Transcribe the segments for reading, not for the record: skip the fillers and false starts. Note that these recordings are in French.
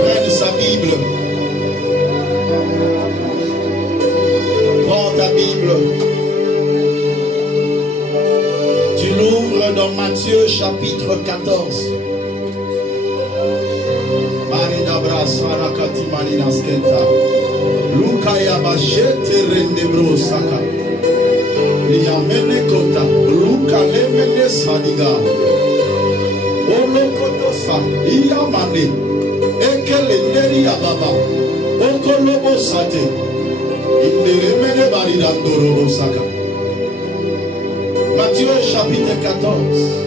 prenne sa Bible. Prends ta Bible. Tu l'ouvres dans Matthieu chapitre 14. Marina Brasana Katimani Naskenta. Lukaya Bachete Rendebro Saka. Liamene Kota. Luka Lemene Sadiga. Olokotosa. Iamane. Ekele Neri Ababa. Okolobo Sate. Inderemene Baridandoro Saka. Matthieu chapitre 14.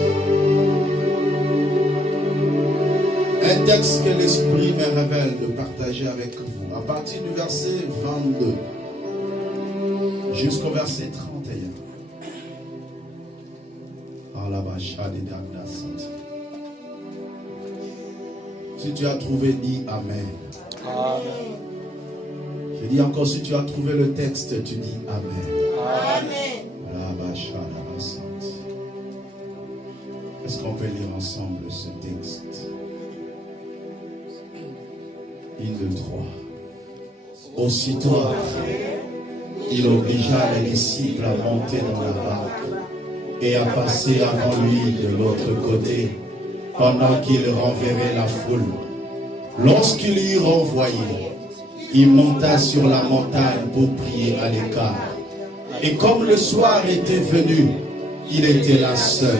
Un texte que l'Esprit me révèle de partager avec vous. À partir du verset 22 jusqu'au verset 31. Si tu as trouvé, dis Amen. Amen. Je dis encore, si tu as trouvé le texte, tu dis Amen. Amen. Est-ce qu'on peut lire ensemble ce texte? 1, 2, 3. Aussitôt après, il obligea les disciples à monter dans la barque et à passer avant lui de l'autre côté, pendant qu'il renverrait la foule. Lorsqu'il eut renvoyé, il monta sur la montagne pour prier à l'écart. Et comme le soir était venu, il était là seul.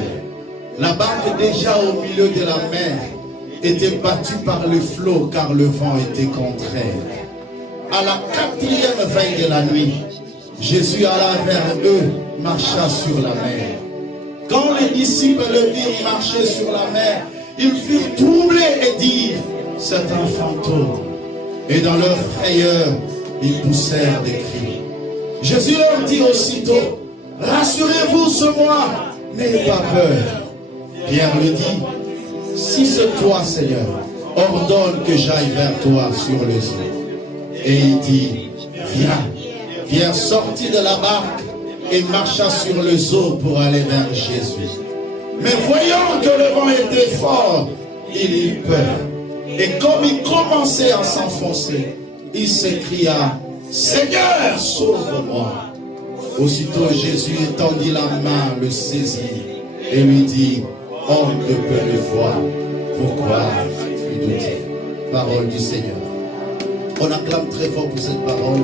La barque déjà au milieu de la mer était battue par le flot car le vent était contraire. À la 4e veille de la nuit, Jésus alla vers eux, marcha sur la mer. Quand les disciples le virent marcher sur la mer, ils furent troublés et dirent, c'est un fantôme. Et dans leur frayeur, ils poussèrent des cris. Jésus leur dit aussitôt, rassurez-vous, c'est moi, n'ayez pas peur. Pierre le dit, si c'est toi, Seigneur, ordonne que j'aille vers toi sur les eaux. Et il dit, viens. Pierre sortit de la barque et marcha sur les eaux pour aller vers Jésus. Mais voyant que le vent était fort, il eut peur. Et comme il commençait à s'enfoncer, il s'écria, Seigneur, sauve-moi. Aussitôt Jésus étendit la main, le saisit et lui dit, homme de peu de foi, pourquoi tu doutes? Parole du Seigneur. On acclame très fort pour cette parole.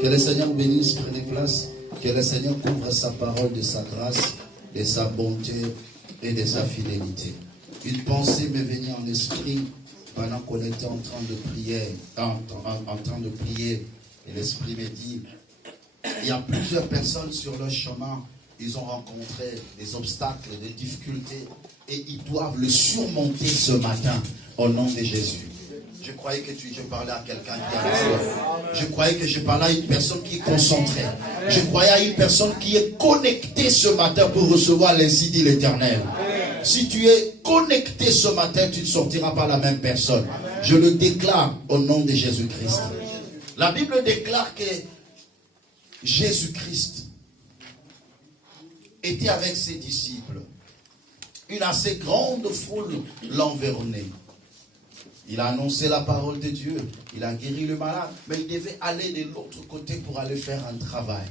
Que le Seigneur bénisse, prenez place. Que le Seigneur couvre sa parole de sa grâce, de sa bonté et de sa fidélité. Une pensée m'est venue en esprit pendant qu'on était en train de prier. En train de prier. Et l'esprit me dit, il y a plusieurs personnes sur leur chemin, ils ont rencontré des obstacles, des difficultés, et ils doivent le surmonter ce matin, au nom de Jésus. Je croyais que je parlais à quelqu'un qui a raison. Je croyais que je parlais à une personne qui est concentrée. Je croyais à une personne qui est connectée ce matin pour recevoir les idées de l'Éternel. Si tu es connecté ce matin, tu ne sortiras pas la même personne. Je le déclare au nom de Jésus-Christ. La Bible déclare que Jésus-Christ était avec ses disciples. Une assez grande foule l'environnait. Il a annoncé la parole de Dieu. Il a guéri le malade. Mais il devait aller de l'autre côté pour aller faire un travail.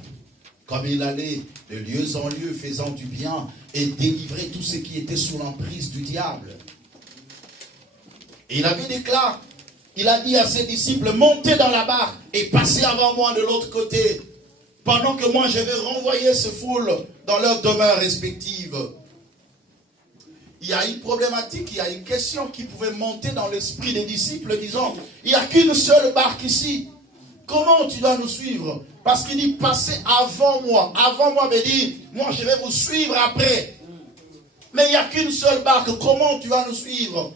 Comme il allait de lieu en lieu, faisant du bien et délivrer tout ce qui était sous l'emprise du diable. Et il avait déclaré, il a dit à ses disciples, montez dans la barque et passez avant moi de l'autre côté. Pendant que moi je vais renvoyer ces foules dans leurs demeures respectives. Il y a une problématique, il y a une question qui pouvait monter dans l'esprit des disciples, disant, il n'y a qu'une seule barque ici. Comment tu dois nous suivre? Parce qu'il dit, passez avant moi. Avant moi veut dire, moi je vais vous suivre après. Mais il n'y a qu'une seule barque, comment tu vas nous suivre?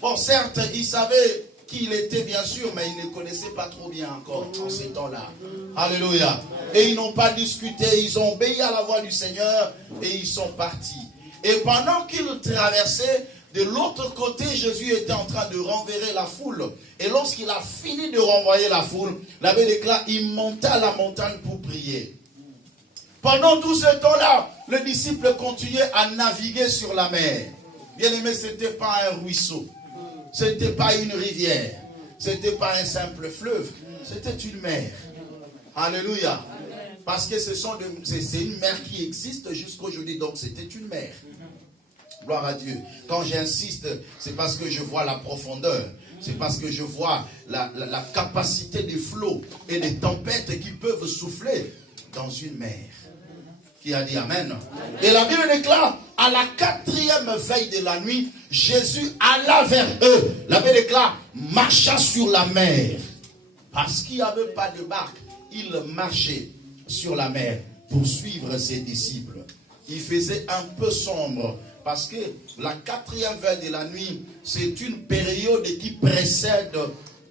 Bon, certes, il savait qui il était, bien sûr, mais il ne connaissait pas trop bien encore en ces temps-là. Alléluia. Et ils n'ont pas discuté, ils ont obéi à la voix du Seigneur et ils sont partis. Et pendant qu'ils traversaient, de l'autre côté, Jésus était en train de renverser la foule. Et lorsqu'il a fini de renvoyer la foule, la Bible déclare, il monta à la montagne pour prier. Pendant tout ce temps-là, le disciple continuait à naviguer sur la mer. Bien-aimé, ce n'était pas un ruisseau. Ce n'était pas une rivière. Ce n'était pas un simple fleuve. C'était une mer. Alléluia. Parce que c'est une mer qui existe jusqu'aujourd'hui. Donc c'était une mer. Gloire à Dieu. Quand j'insiste, c'est parce que je vois la profondeur. C'est parce que je vois la capacité des flots et des tempêtes qui peuvent souffler dans une mer. Qui a dit Amen. Et la Bible déclare, à la 4e veille de la nuit, Jésus alla vers eux. La Bible déclare, marcha sur la mer. Parce qu'il n'y avait pas de barque, il marchait sur la mer pour suivre ses disciples. Il faisait un peu sombre. Parce que la 4e veille de la nuit, c'est une période qui précède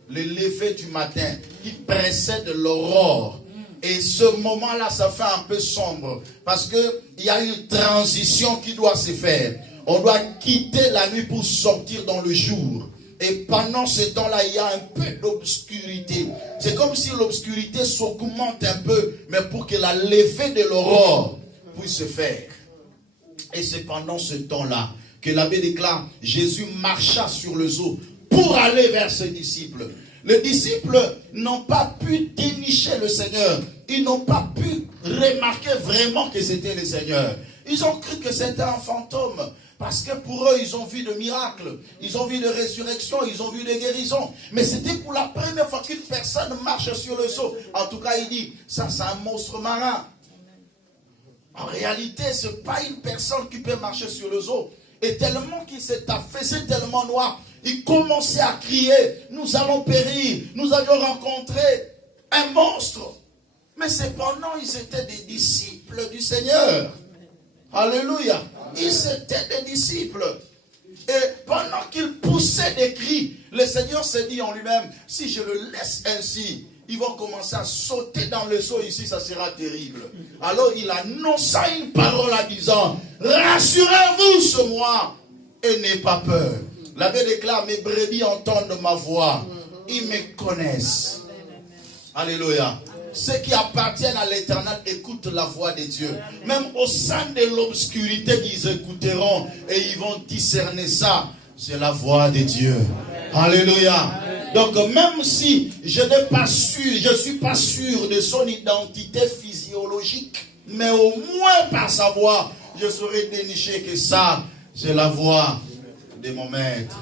le lever du matin, qui précède l'aurore. Et ce moment-là, ça fait un peu sombre. Parce qu'il y a une transition qui doit se faire. On doit quitter la nuit pour sortir dans le jour. Et pendant ce temps-là, il y a un peu d'obscurité. C'est comme si l'obscurité s'augmente un peu, mais pour que la levée de l'aurore puisse se faire. Et c'est pendant ce temps-là que l'abbé déclare, Jésus marcha sur les eaux pour aller vers ses disciples. Les disciples n'ont pas pu dénicher le Seigneur. Ils n'ont pas pu remarquer vraiment que c'était le Seigneur. Ils ont cru que c'était un fantôme. Parce que pour eux, ils ont vu de miracles. Ils ont vu de résurrections. Ils ont vu de guérisons. Mais c'était pour la première fois qu'une personne marche sur le eau. En tout cas, il dit, ça c'est un monstre marin. En réalité, ce n'est pas une personne qui peut marcher sur les eaux. Et tellement qu'il s'est affaissé, tellement noir, il commençait à crier, nous allons périr, nous allons rencontrer un monstre. Mais cependant, ils étaient des disciples du Seigneur. Alléluia. Ils étaient des disciples. Et pendant qu'il poussait des cris, le Seigneur s'est dit en lui-même, si je le laisse ainsi, ils vont commencer à sauter dans le seau ici, ça sera terrible. Alors il annonça une parole en disant, rassurez-vous ce moi et n'ayez pas peur. L'abbé déclare, mes brebis entendent ma voix, ils me connaissent. Alléluia. Ceux qui appartiennent à l'Éternel écoutent la voix de Dieu. Même au sein de l'obscurité, ils écouteront et ils vont discerner ça. C'est la voix de Dieu. Alléluia. Donc même si je ne suis pas sûr de son identité physiologique, mais au moins par sa voix, je saurais dénicher que ça, c'est la voix de mon maître.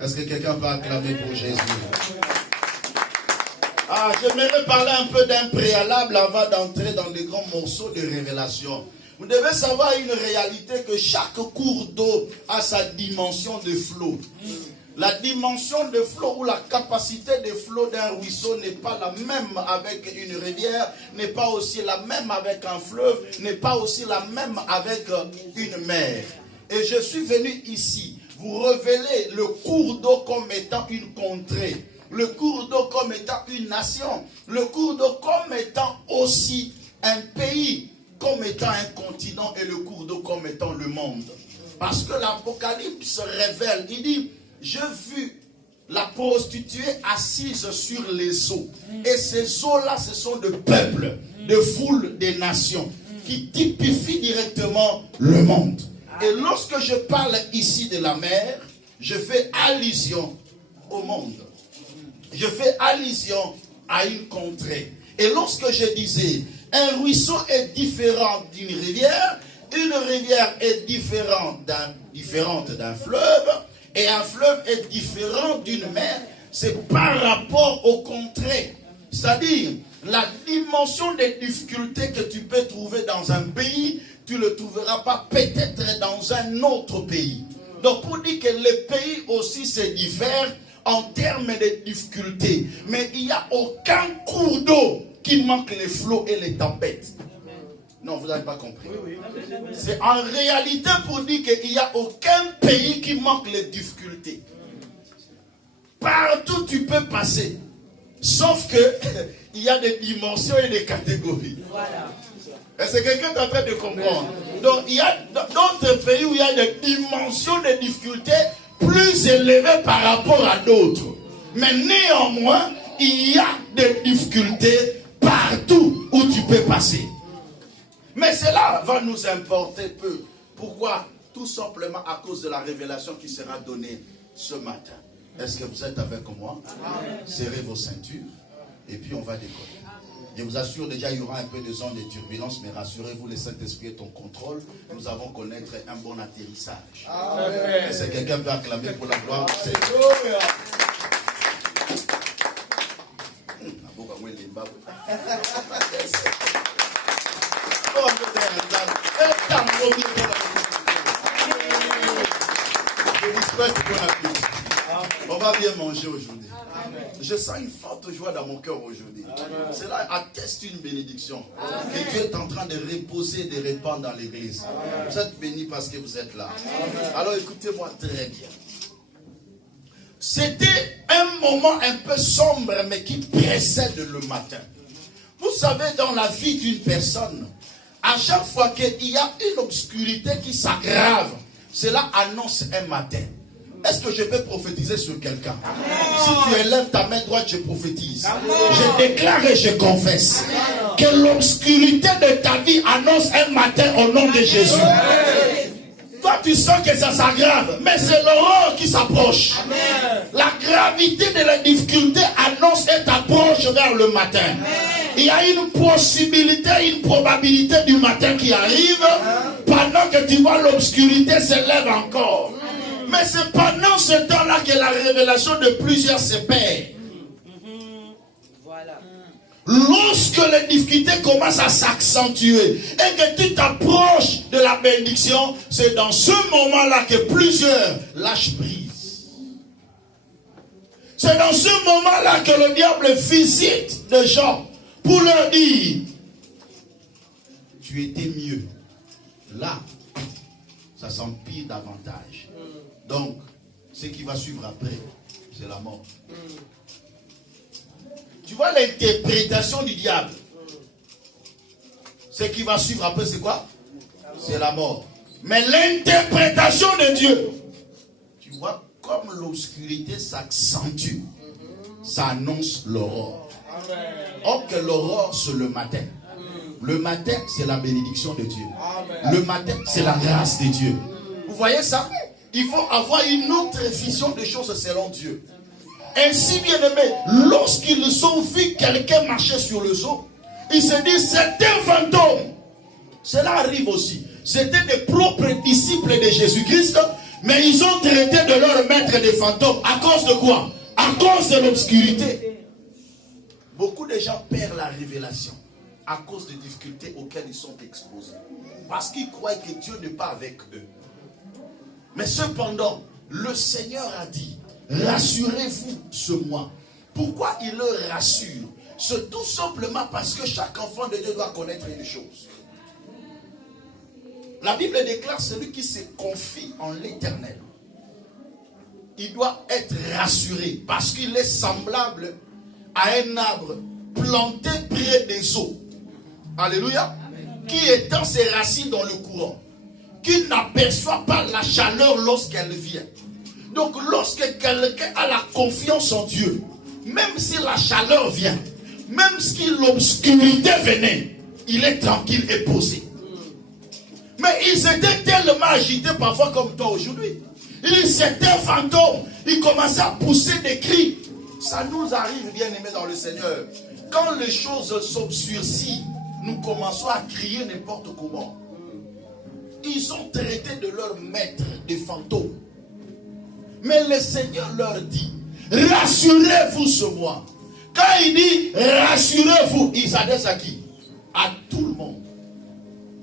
Est-ce que quelqu'un peut acclamer pour Jésus? J'aimerais parler un peu d'un préalable avant d'entrer dans les grands morceaux de révélation. Vous devez savoir une réalité que chaque cours d'eau a sa dimension de flot. La dimension de flot ou la capacité de flot d'un ruisseau n'est pas la même avec une rivière, n'est pas aussi la même avec un fleuve, n'est pas aussi la même avec une mer. Et je suis venu ici vous révéler le cours d'eau comme étant une contrée, le cours d'eau comme étant une nation, le cours d'eau comme étant aussi un pays, comme étant un continent et le cours d'eau comme étant le monde. Parce que l'Apocalypse révèle, il dit, j'ai vu la prostituée assise sur les eaux. Et ces eaux-là, ce sont de peuples, de foules, des nations, qui typifient directement le monde. Et lorsque je parle ici de la mer, je fais allusion au monde. Je fais allusion à une contrée. Et lorsque je disais, un ruisseau est différent d'une rivière, une rivière est différente d'un fleuve, et un fleuve est différent d'une mer, c'est par rapport au contrée. C'est-à-dire, la dimension des difficultés que tu peux trouver dans un pays, tu ne le trouveras pas peut-être dans un autre pays. Donc, pour dire que les pays aussi se diffèrent en termes de difficultés, mais il n'y a aucun cours d'eau qui manque les flots et les tempêtes. Non, vous n'avez pas compris. C'est en réalité pour dire qu'il n'y a aucun pays qui manque les difficultés. Partout tu peux passer. Sauf que il y a des dimensions et des catégories. Voilà. Est-ce que quelqu'un est en train de comprendre? Donc il y a d'autres pays où il y a des dimensions de difficultés plus élevées par rapport à d'autres. Mais néanmoins, il y a des difficultés partout où tu peux passer. Mais cela va nous importer peu. Pourquoi? tout simplement à cause de la révélation qui sera donnée ce matin. Est-ce que vous êtes avec moi? Serrez vos ceintures et puis on va décoller. Je vous assure, déjà, il y aura un peu de zone de turbulence, mais rassurez-vous, le Saint-Esprit est en contrôle. Nous allons connaître un bon atterrissage. Est-ce que quelqu'un peut acclamer pour la gloire du Seigneur? On va bien manger aujourd'hui. Je sens une forte joie dans mon cœur aujourd'hui. Cela atteste une bénédiction. Que Dieu est en train de reposer, de répandre dans l'église. Vous êtes bénis parce que vous êtes là. Alors écoutez-moi très bien. C'était un moment un peu sombre, mais qui précède le matin. Vous savez, dans la vie d'une personne, à chaque fois qu'il y a une obscurité qui s'aggrave, cela annonce un matin. Est-ce que je peux prophétiser sur quelqu'un? Si tu élèves ta main droite, je prophétise. Je déclare et je confesse que l'obscurité de ta vie annonce un matin au nom de Jésus. Toi, tu sens que ça s'aggrave, mais c'est l'aurore qui s'approche. La gravité de la difficulté annonce et t'approche vers le matin. Il y a une possibilité, une probabilité du matin qui arrive pendant que tu vois l'obscurité s'élève encore. Mais c'est pendant ce temps-là que la révélation de plusieurs se perd. Voilà. Lorsque les difficultés commencent à s'accentuer et que tu t'approches de la bénédiction, c'est dans ce moment-là que plusieurs lâchent prise. C'est dans ce moment-là que le diable visite des gens pour leur dire: tu étais mieux. Là, ça s'empire davantage. Donc, ce qui va suivre après, c'est la mort. Tu vois l'interprétation du diable. Ce qui va suivre après, c'est quoi? C'est la mort. Mais l'interprétation de Dieu, tu vois, comme l'obscurité s'accentue, ça annonce l'aurore. Or que l'aurore, c'est le matin. Le matin, c'est la bénédiction de Dieu. Le matin, c'est la grâce de Dieu. Vous voyez ça? Il faut avoir une autre vision des choses selon Dieu. Ainsi, bien aimé, lorsqu'ils ont vu quelqu'un marcher sur le eau, ils se disent: c'est un fantôme. Cela arrive aussi. C'était des propres disciples de Jésus-Christ, mais ils ont traité de leur maître des fantômes. À cause de quoi? À cause de l'obscurité. Beaucoup de gens perdent la révélation à cause des difficultés auxquelles ils sont exposés. Parce qu'ils croient que Dieu n'est pas avec eux. Mais cependant, le Seigneur a dit: rassurez-vous ce mois. Pourquoi il le rassure? C'est tout simplement parce que chaque enfant de Dieu doit connaître une chose. La Bible déclare: celui qui se confie en l'Éternel, il doit être rassuré parce qu'il est semblable à un arbre planté près des eaux. Alléluia. Qui étend ses racines dans le courant, qui n'aperçoit pas la chaleur lorsqu'elle vient. Donc lorsque quelqu'un a la confiance en Dieu, même si la chaleur vient, même si l'obscurité venait, il est tranquille et posé. Mais ils étaient tellement agités parfois comme toi aujourd'hui. Ils étaient fantômes. Ils commençaient à pousser des cris. Ça nous arrive, bien aimés dans le Seigneur. Quand les choses s'obscurcissent, nous commençons à crier n'importe comment. Ils ont traité de leur maître des fantômes. Mais le Seigneur leur dit: rassurez-vous ce mois. Quand il dit rassurez-vous, il s'adresse à qui? À tout le monde.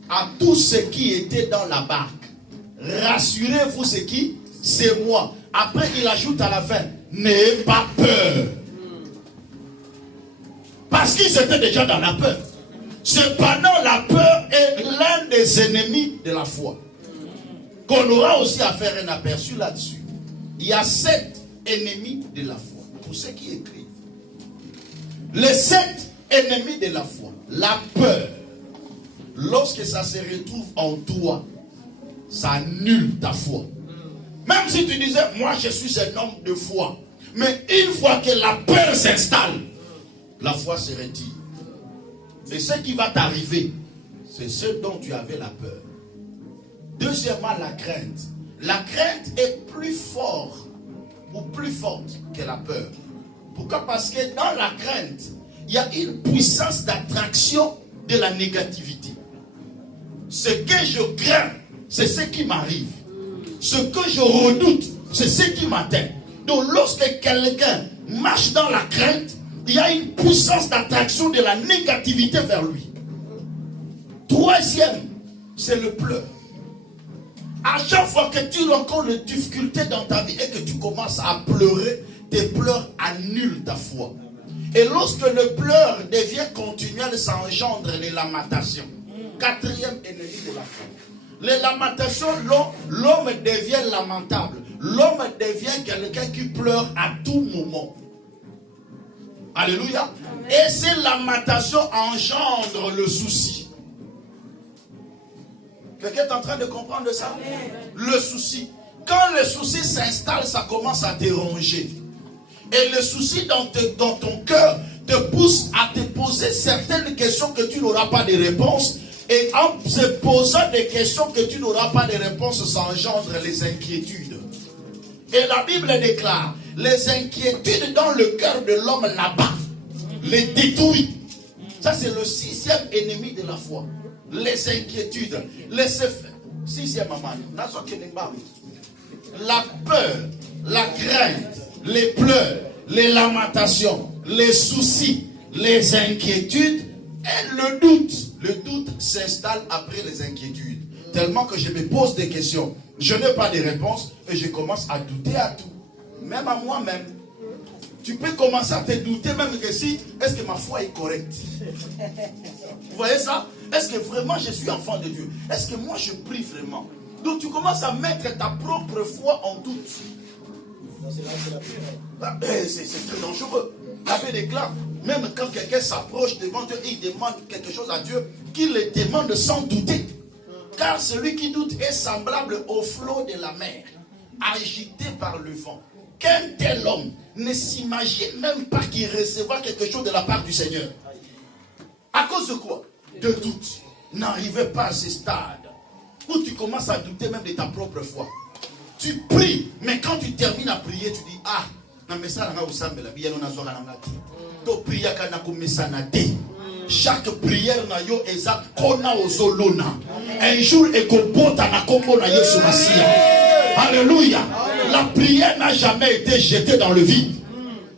À tous ceux qui étaient dans la barque. Rassurez-vous, c'est qui? C'est moi. Après, il ajoute à la fin: n'ayez pas peur. Parce qu'ils étaient déjà dans la peur. Cependant, la peur est l'un des ennemis de la foi. Qu'on aura aussi à faire un aperçu là-dessus. Il y a 7 ennemis de la foi. Pour ceux qui écrivent. Les 7 ennemis de la foi. La peur. Lorsque ça se retrouve en toi, ça annule ta foi. Même si tu disais: moi je suis un homme de foi. Mais une fois que la peur s'installe, la foi se retire. Et ce qui va t'arriver, c'est ce dont tu avais la peur. Deuxièmement, la crainte. La crainte est plus forte ou plus forte que la peur. Pourquoi? Parce que dans la crainte, il y a une puissance d'attraction de la négativité. Ce que je crains, c'est ce qui m'arrive. Ce que je redoute, c'est ce qui m'atteint. Donc lorsque quelqu'un marche dans la crainte, il y a une puissance d'attraction de la négativité vers lui. Troisième, c'est le pleur. À chaque fois que tu rencontres des difficultés dans ta vie et que tu commences à pleurer, tes pleurs annulent ta foi. Et lorsque le pleur devient continuel, ça engendre les lamentations. Quatrième ennemi de la foi. Les lamentations, l'homme devient lamentable. L'homme devient quelqu'un qui pleure à tout moment. Alléluia. Et ces lamentations engendrent le souci. Quelqu'un est en train de comprendre ça? Le souci. Quand le souci s'installe, ça commence à te ronger. Et le souci dans ton cœur te pousse à te poser certaines questions que tu n'auras pas de réponse. Et en se posant des questions que tu n'auras pas de réponse, ça engendre les inquiétudes. Et la Bible déclare, les inquiétudes dans le cœur de l'homme là-bas, les détruit. Ça c'est le sixième ennemi de la foi. Les inquiétudes. Sixième maman. La peur, la crainte, les pleurs, les lamentations, les soucis, les inquiétudes et le doute. Le doute s'installe après les inquiétudes. Tellement que je me pose des questions. Je n'ai pas de réponse et je commence à douter à tout. Même à moi-même. Tu peux commencer à te douter même que si, est-ce que ma foi est correcte? Vous voyez ça? Est-ce que vraiment je suis enfant de Dieu? Est-ce que moi je prie vraiment? Donc tu commences à mettre ta propre foi en doute. C'est très dangereux. La Bible déclare, même quand quelqu'un s'approche devant Dieu et il demande quelque chose à Dieu, qu'il le demande sans douter. Car celui qui doute est semblable au flot de la mer, agité par le vent. Qu'un tel homme ne s'imagine même pas qu'il recevra quelque chose de la part du Seigneur. À cause de quoi? De doute. N'arrivez pas à ce stade où tu commences à douter même de ta propre foi. Tu pries, mais quand tu termines à prier, tu dis, ah, chaque prière na yo eza kona ozolona. Un jour ekobota na kombo na Yesu Masia. Alléluia. La prière n'a jamais été jetée dans le vide.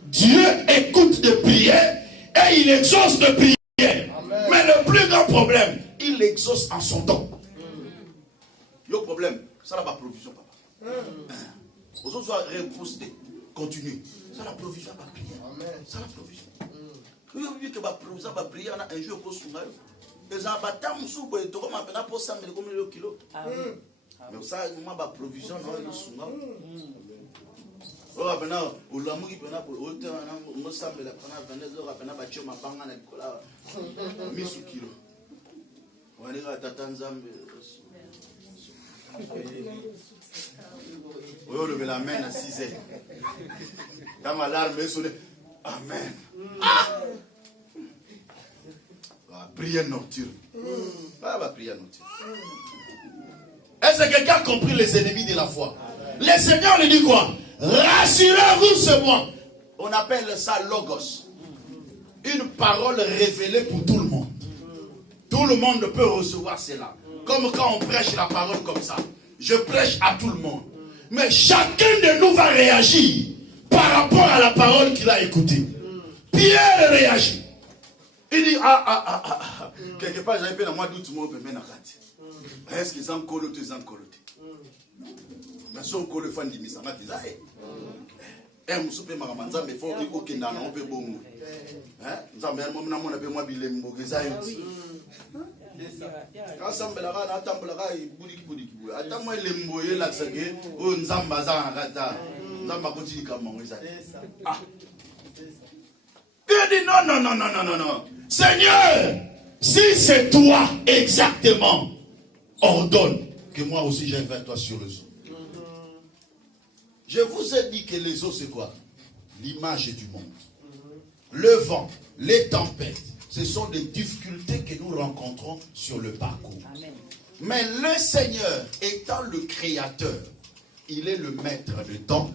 Dieu écoute des prières et il exauce des prières. Mais le plus grand problème, il exauce en son temps. Le problème, ça n'a pas provision, papa. Aux autres soient repostés. Continue. Ça la provision va prier. Ça la provision. Oui, oui, que va provision va prier. On a un jour pour soumettre. Les abattam sous pour être comme un pour 100 000 kilos. Mais ça, moi, ma provision, non, le soumettre. Oh, maintenant, au l'amour qui prend pour hauteur, on semble la prendre à 22 heures, à battre ma banga na Nicolas. 1000 kilos. On va dire à Tatanzam. On lever la main à 6 heures. Quand ma larme est sonnée, amen. Ah! Prière nocturne. Prière nocturne. Est-ce que quelqu'un a compris les ennemis de la foi? Le Seigneur lui dit quoi? Rassurez-vous seulement. On appelle ça logos. Une parole révélée pour tout le monde. Tout le monde peut recevoir cela. Comme quand on prêche la parole comme ça. Je prêche à tout le monde. Mais chacun de nous va réagir par rapport à la parole qu'il a écoutée. Pierre réagit. Il dit, quelque part, j'avais fait dans moi doute, moi, mais est-ce qu'ils ont coloté, ils ont coloté. Mais si on colle le fan de Missa, on dit, eh, on soupe ma ramanza, mais il faut qu'il y ait un peu bon. Nous avons un peu moins bilembo, que ça est. Quand ça me l'a attends, il boudik. Attends, moi, les moyens là, c'est que, oh, nous avons bazar en rata. Nous avons continué comme moi, ça. Il dit, non. Seigneur, si c'est toi exactement, ordonne que moi aussi j'ai vers toi sur les eaux. Je vous ai dit que les eaux, c'est quoi? L'image du monde. Le vent, les tempêtes, ce sont des difficultés que nous rencontrons sur le parcours. Amen. Mais le Seigneur étant le créateur, il est le maître de temps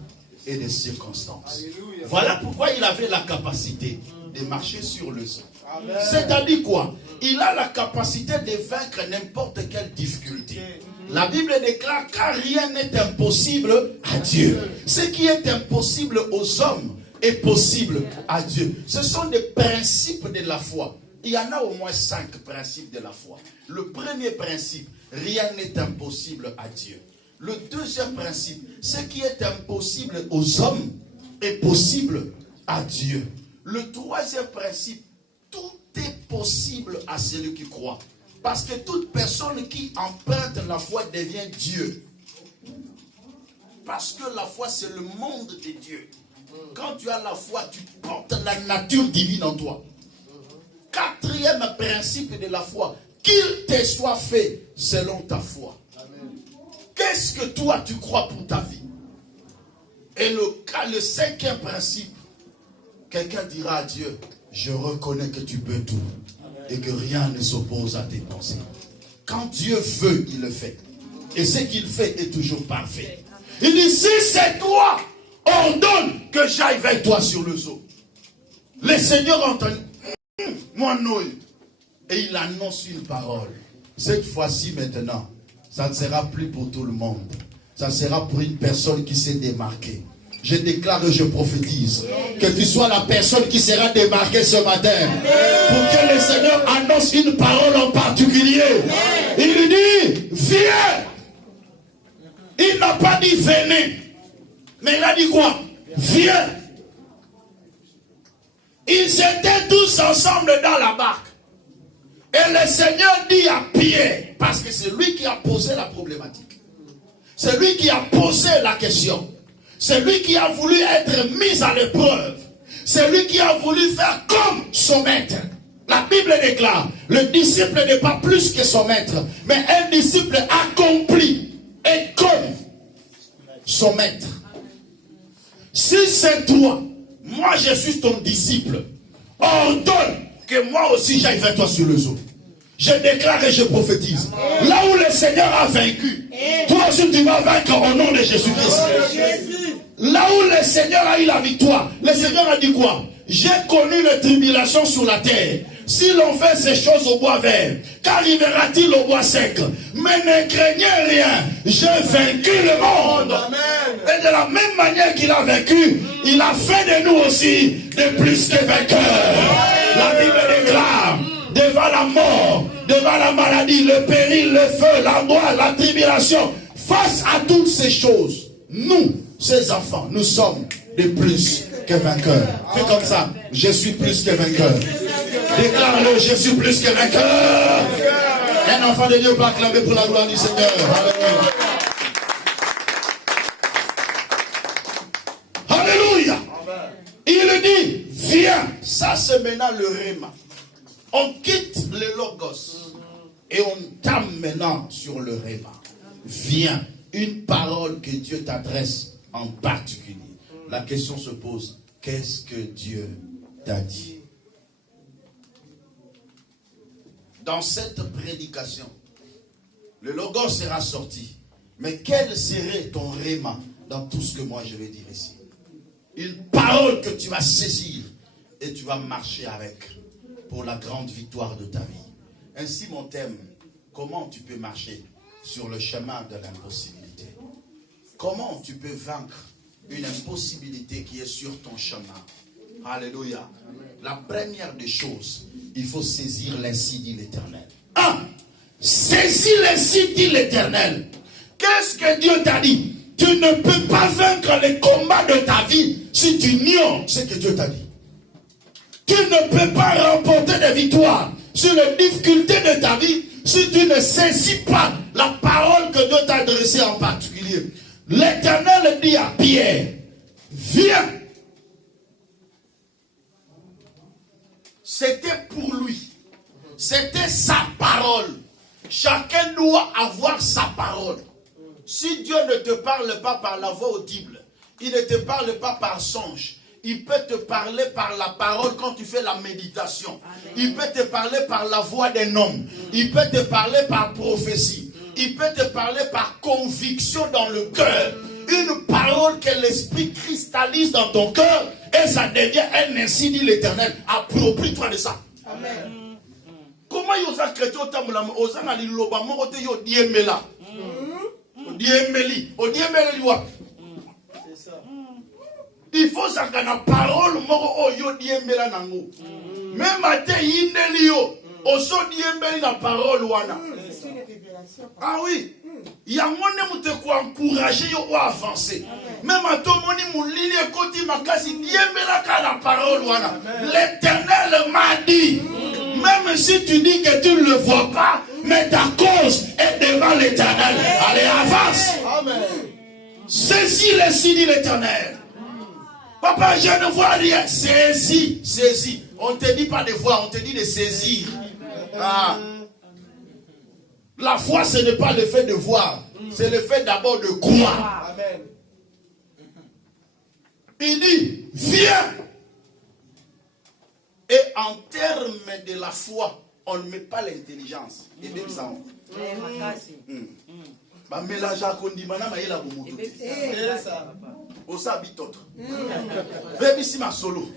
et des circonstances. Alléluia. Voilà pourquoi il avait la capacité de marcher sur le sang. C'est-à-dire quoi? Il a la capacité de vaincre n'importe quelle difficulté. La Bible déclare car rien n'est impossible à Dieu. Ce qui est impossible aux hommes est possible à Dieu. Ce sont des principes de la foi. Il y en a au moins 5 principes de la foi. Le premier principe, rien n'est impossible à Dieu. Le deuxième principe, ce qui est impossible aux hommes est possible à Dieu. Le troisième principe, tout est possible à celui qui croit. Parce que toute personne qui emprunte la foi devient Dieu. Parce que la foi, c'est le monde de Dieu. Quand tu as la foi, tu portes la nature divine en toi. Quatrième principe de la foi, qu'il te soit fait selon ta foi. Qu'est-ce que toi tu crois pour ta vie? Et le cinquième principe, quelqu'un dira à Dieu, je reconnais que tu peux tout et que rien ne s'oppose à tes pensées. Quand Dieu veut, il le fait. Et ce qu'il fait est toujours parfait. Il dit, si c'est toi, ordonne que j'aille vers toi sur le zoo. Le Seigneur entend, moi non. Et il annonce une parole. Cette fois-ci maintenant, ça ne sera plus pour tout le monde. Ça sera pour une personne qui s'est démarquée. Je déclare et je prophétise que tu sois la personne qui sera démarquée ce matin. Pour que le Seigneur annonce une parole en particulier. Il lui dit, viens. Il n'a pas dit venez. Mais il a dit quoi? Viens. Ils étaient tous ensemble dans la barque. Et le Seigneur dit à Pierre, parce que c'est lui qui a posé la problématique. C'est lui qui a posé la question. C'est lui qui a voulu être mis à l'épreuve. C'est lui qui a voulu faire comme son maître. La Bible déclare, le disciple n'est pas plus que son maître, mais un disciple accompli est comme son maître. Si c'est toi, moi je suis ton disciple, ordonne que moi aussi j'aille vers toi sur le zoo. Je déclare et je prophétise. Là où le Seigneur a vaincu, toi aussi tu vas vaincre au nom de Jésus-Christ. Là où le Seigneur a eu la victoire, le Seigneur a dit quoi? J'ai connu les tribulations sur la terre. Si l'on fait ces choses au bois vert, qu'arrivera-t-il au bois sec? Mais ne craignez rien, j'ai vaincu le monde. Et de la même manière qu'il a vaincu, il a fait de nous aussi des plus que vainqueurs. La Bible déclare, devant la mort, devant la maladie, le péril, le feu, la mort, la tribulation, face à toutes ces choses, nous, ces enfants, nous sommes des plus que vainqueurs. Fais comme ça, je suis plus que vainqueur. Déclare-le, je suis plus que vainqueur. Un enfant de Dieu peut acclamer pour la gloire du Seigneur. Alléluia. Alléluia. Il dit, viens. Ça c'est maintenant le réma. On quitte le logos et on tame maintenant sur le réma. Viens. Une parole que Dieu t'adresse en particulier. La question se pose, qu'est-ce que Dieu t'a dit? Dans cette prédication, le logo sera sorti. Mais quel serait ton réma dans tout ce que moi je vais dire ici? Une parole que tu vas saisir et tu vas marcher avec pour la grande victoire de ta vie. Ainsi mon thème, comment tu peux marcher sur le chemin de l'impossibilité? Comment tu peux vaincre une impossibilité qui est sur ton chemin? Alléluia. La première des choses, il faut saisir l'ainsi dit l'Éternel. Saisis l'ainsi dit l'Éternel. Qu'est-ce que Dieu t'a dit? Tu ne peux pas vaincre les combats de ta vie si tu ignores ce que Dieu t'a dit. Tu ne peux pas remporter des victoires sur les difficultés de ta vie si tu ne saisis pas la parole que Dieu t'a adressée en particulier. L'Éternel dit à Pierre, viens. C'était pour lui. C'était sa parole. Chacun doit avoir sa parole. Si Dieu ne te parle pas par la voix audible, il ne te parle pas par songe, il peut te parler par la parole quand tu fais la méditation. Il peut te parler par la voix d'un homme. Il peut te parler par prophétie. il peut te parler par conviction dans le cœur. Une parole que l'Esprit cristallise dans ton cœur et ça devient un ainsi dit l'Éternel. Approprie-toi de ça. Amen. Comment ils ont créé autant de choses? Ils ont dit loba moko te yo diemela. Diemeli. O diemeli wa. C'est ça. Il faut ça que la parole moko o yo diemela nango. Même ate yindeli yo. Oso diembeli la parole wana. C'est une révélation. Ah oui. Il y a mon amour te encourager à avancer. Même à ton moni moulili koti makasi diembela ka la parole wana. L'Éternel m'a dit. Même si tu dis que tu ne le vois pas, mais ta cause est devant l'Éternel. Allez, avance. Amen. Saisis les signes de l'Éternel. Papa, je ne vois rien. Saisis, saisis. On ne te dit pas de voir, on te dit de saisir. Ah. La foi, ce n'est pas le fait de voir. C'est le fait d'abord de croire. Amen. Il dit, viens. Et en termes de la foi, on ne met pas l'intelligence. Et même ça, on mélange à Kondimana, mais il a beaucoup de ça. Au sabi d'autres. Baby, si ma solo.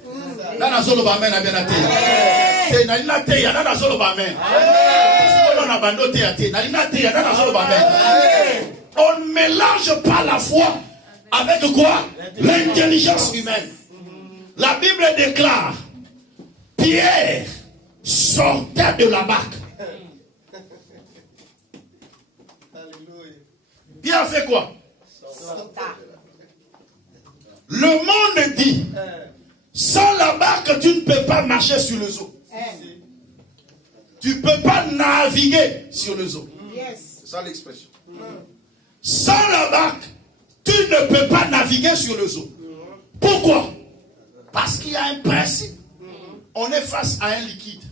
Nana solo ba men, bien até. C'est nana té, nana solo ba men. On a bandoté até. Nana té, nana solo ba men. On ne mélange pas la foi avec quoi? L'intelligence humaine. La Bible déclare. Pierre sortait de la barque. Pierre fait quoi? Le monde dit, sans la barque, tu ne peux pas marcher sur les eaux. Tu ne peux pas naviguer sur les eaux. C'est ça l'expression. Sans la barque, tu ne peux pas naviguer sur les eaux. Pourquoi? Parce qu'il y a un principe. On est face à un liquide.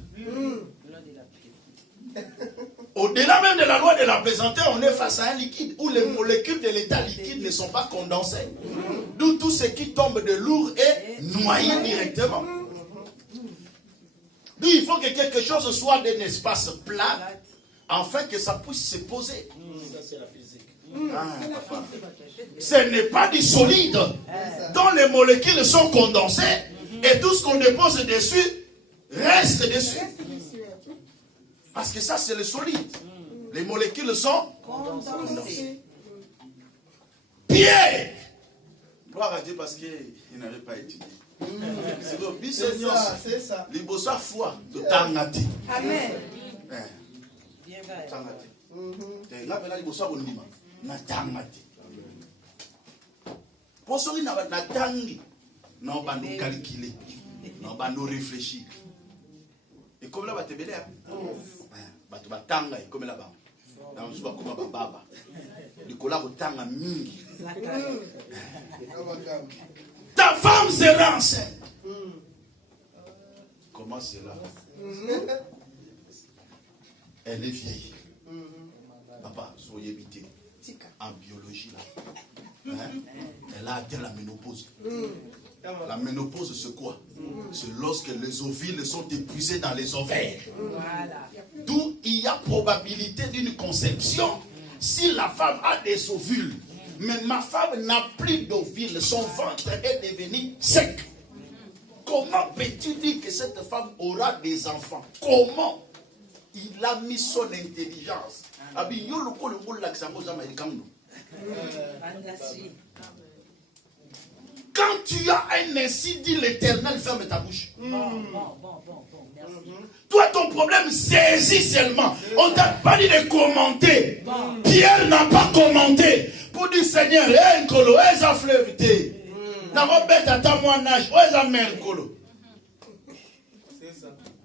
Au-delà même de la loi de la pesanteur, on est face à un liquide où les molécules de l'état liquide ne sont pas condensées. D'où tout ce qui tombe de lourd est noyé directement. D'où il faut que quelque chose soit d'un espace plat afin que ça puisse se poser. Ça, c'est la physique. Ah, ce n'est pas du solide dont les molécules sont condensées. Et tout ce qu'on dépose dessus reste dessus. Parce que ça, c'est le solide. Les molécules sont condensées. Pierre. Gloire à Dieu parce qu'il n'avait pas étudié. C'est ça. Libosa foi de Tangati. Amen. Tangati. Tangati. Libosa bonima. Na Tangati. Pour ceux qui n'ont pas Tangi. Non, pas nous calculer. Non, pas nous réfléchir. Et comme là, tu es là. Tu vas tanga. Et comme là-bas. Dans le soir, comme baba. Du coup, là, tu tanga mingi. Ta femme sera enceinte. Comment cela? Elle est vieille. Papa, soyez évité. En biologie, là. Elle a atteint la ménopause. La ménopause, c'est quoi? C'est lorsque les ovules sont épuisés dans les ovaires. Voilà. D'où il y a probabilité d'une conception si la femme a des ovules. Mais ma femme n'a plus d'ovules. Son ventre est devenu sec. Comment peux-tu dire que cette femme aura des enfants? Comment? Il a mis son intelligence. Quand tu as un ainsi dit l'Éternel, ferme ta bouche. Toi, ton problème, saisis seulement. On ne t'a pas dit de commenter. Pierre n'a pas commenté. Pour dire, Seigneur,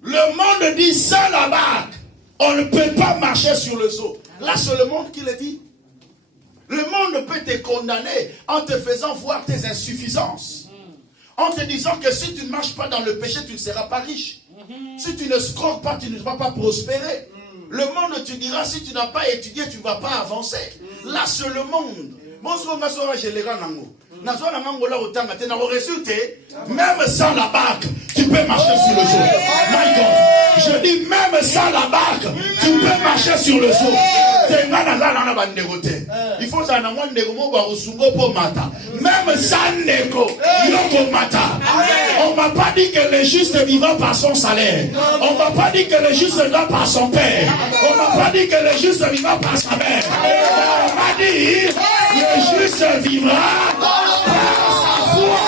le monde dit, sans la barque, on ne peut pas marcher sur le seau. Là, c'est le monde qui le dit. Le monde peut te condamner en te faisant voir tes insuffisances. En te disant que si tu ne marches pas dans le péché, tu ne seras pas riche. Si tu ne scroques pas, tu ne vas pas prospérer. Le monde te dira, si tu n'as pas étudié, tu ne vas pas avancer. Là, c'est le monde. Même sans la barque, tu peux marcher sur le seau. My God. Je dis, même sans la barque, tu peux marcher sur le seau. Il faut ça dans même sans négo, on m'a pas dit que le juste vivra par son salaire. On m'a pas dit que le juste vivra par son père. On m'a pas dit que le juste vivra par sa mère. On m'a dit le juste vivra par sa foi.